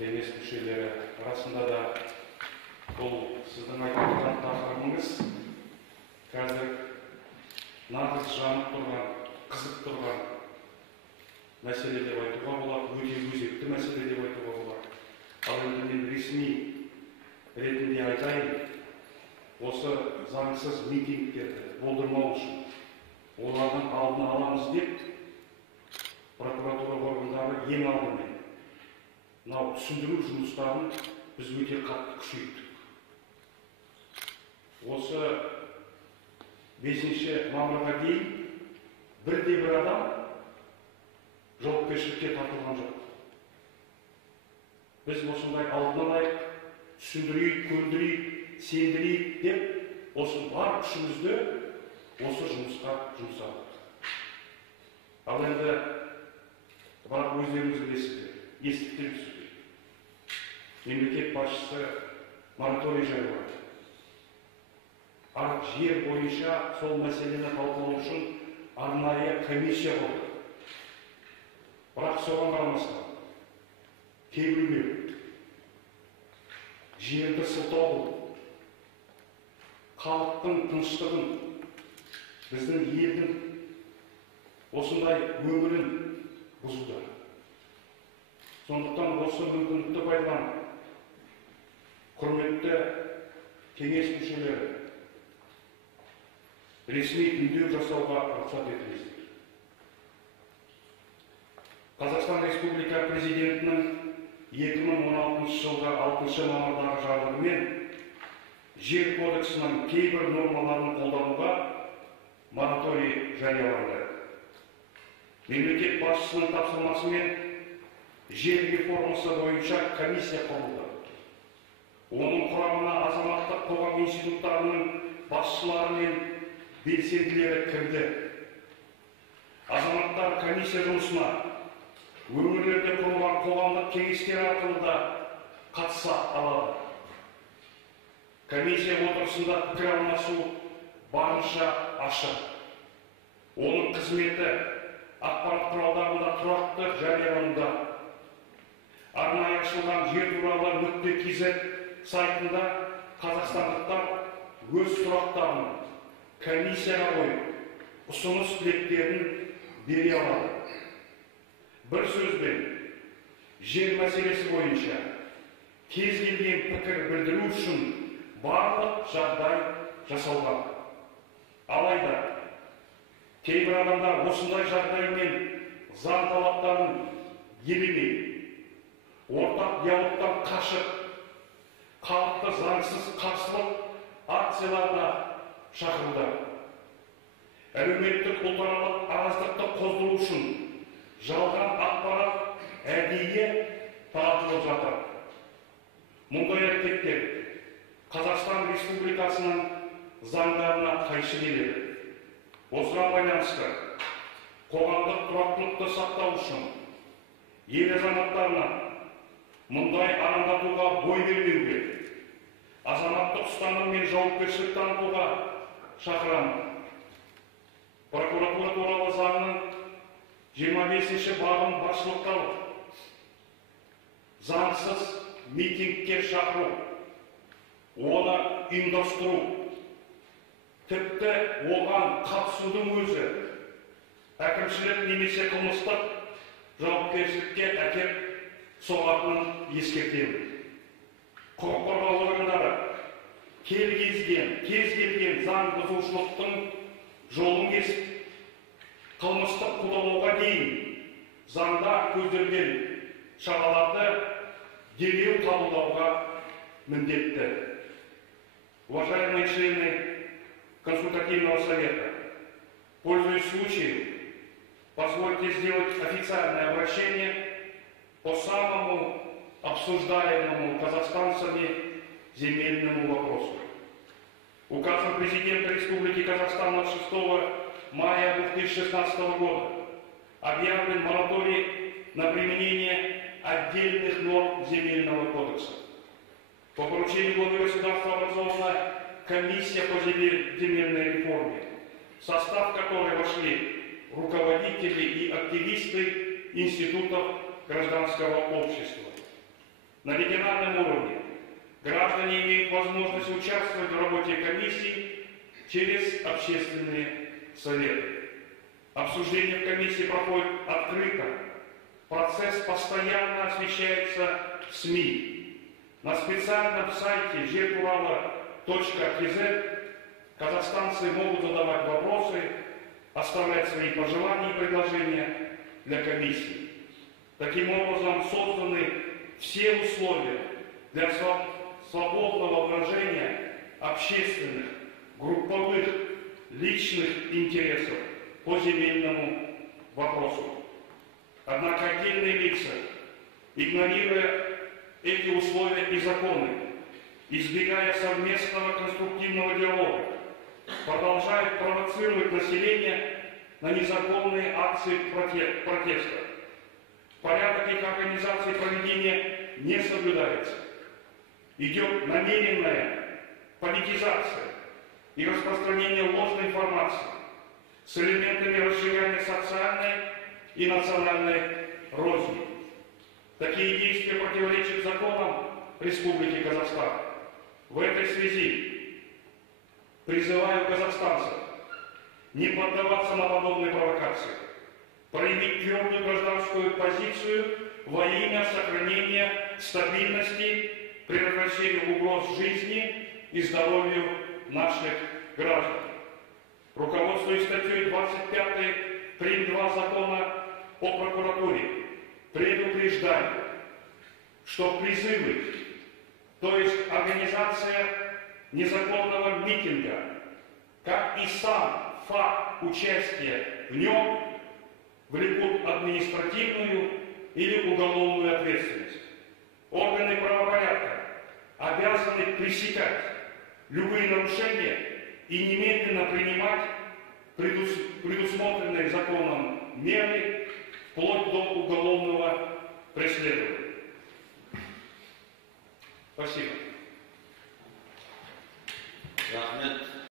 кеңес мүшелері арасында да бұл сіздің айтып отырған тақырыбыңыз қазір нағыз жанып тұрған, қызып тұрған мәселе деп айтуға болады, өте өзекті мәселе деп айтуға болады. Ал енді мен ресми ретінде айтайын, осы заңсыз митингтерді болдырмау үшін олардың алдын аламыз деп прокуратура органдары ең алдымен мынау түсіндіру жұмыстарын біз өте қатты күшейттік. Осы 5 мамырға дейін бірде-бір адам жауапкершілікке тартылған жоқ. Біз осындай алдын алайық, түсіндірейік, көндірейік, сендірейік деп осы бар күшімізді осы жұмысқа жұмсадық. Ал енді бірақ өздеріңіз білесіздер, естіптірсіздер. Мемлекет басшысы мораторий жариялады. Жер бойынша сол мәселені талқылау үшін арнайы комиссия құрды. Бірақ соған қарамастан кейбіреулер жерді сылтау, халықтың тыныштығын, біздің елдің осындай өмірін бұзуда. Сондықтан осы мүмкіндікті пайдаланып, құрметті кеңес мүшелері, ресми үндеу жасауға рұқсат етіңіздер. Қазақстан Республика Президентінің 2016 жылғы 6 мамырдағы жарлығымен жер кодексінің кейбір нормаларын қолдануға мораторий жарияланды. Мемлекет басшысының тапсырмасымен жер реформасы бойынша комиссия құрылды. Оның құрамына азаматтық қоғам институттарының басшылары мен белсенділері кірді. Азаматтар комиссия жұмысына өңірлерде құрылған қоғамдық кеңестер арқылы да қатыса алады. Комиссия отырысында пікір алмасу барынша ашық. Оның қызметі ақпарат құралдарында тұрақты жариялануда. Арнайы ашылған жер туралы .kz сайтында қазақстандықтар өз сұрақтарын комиссияға қойып, ұсыныс тілектерін бере алады. Бір сөзбен, жер мәселесі бойынша кез келген пікір білдіру үшін барлық жағдай жасалған. Алайда, кейбір адамдар осындай жағдаймен заң талаптарын елемей, ортақ диалогтан қашып, халықты заңсыз қарсылық акцияларына шақыруда. Әлеуметтік ұлтаралық араздықты қоздыру үшін жалған ақпарат әдейі таратылып жатыр. Мұндай әрекеттер Қазақстан Республикасының заңдарына қайшы келеді. Осыған байланысты қоғамдық тұрақтылықты сақтау үшін ел азаматтарына мұндай арандатуға бой бермеуге, азаматтық ұстаным мен жауапкершілік танытуға шақырамын. Прокуратура туралы заңның 25 бабын басшылыққа алып, заңсыз митингке шақыру, оны ұйымдастыру, тіпті оған қатысудың өзі әкімшілік немесе қылмыстық жауапкершілікке әкеп соғатынын ескертемін. Құқық қорғау органдары кез келген заң бұзушылықтың жолын кесіп, қылмыстық қудалауға дейін заңда көзделген шараларды дереу қабылдауға міндетті. Уважаемые члены консультативного совета, пользуясь случаем, позвольте сделать официальное обращение по самому обсуждаемому казахстанцами земельному вопросу. Указом президента Республики Казахстан от 6 мая 2016 года объявлен мораторий на применение отдельных норм земельного кодекса. По поручению главы государства образована комиссия по земельной реформе, в состав которой вошли руководители и активисты институтов гражданского общества. На региональном уровне граждане имеют возможность участвовать в работе комиссии через общественные советы. Обсуждение в комиссии проходит открыто. Процесс постоянно освещается в СМИ. На специальном сайте jeturala.kz казахстанцы могут задавать вопросы, оставлять свои пожелания и предложения для комиссии. Таким образом, созданы все условия для свободного выражения общественных, групповых, личных интересов по земельному вопросу. Однако отдельные лица, игнорируя эти условия и законы, избегая совместного конструктивного диалога, продолжают провоцировать население на незаконные акции протеста. Порядок их организации проведения не соблюдается. Идет намеренная политизация и распространение ложной информации с элементами расширения социальной и национальной розни. Такие действия противоречат законам Республики Казахстан. В этой связи призываю казахстанцев не поддаваться на подобные провокации, проявить твердую гражданскую позицию во имя сохранения стабильности, предотвращения угроз жизни и здоровью наших граждан. Руководствуясь статьей 25 прим. 2 Закона о прокуратуре, предупреждаю, что призывы, то есть организация незаконного митинга, как и сам факт участия в нем, влекут административную или уголовную ответственность. Органы правопорядка обязаны пресекать любые нарушения и немедленно принимать предусмотренные законом меры вплоть до уголовного преследования. Спасибо.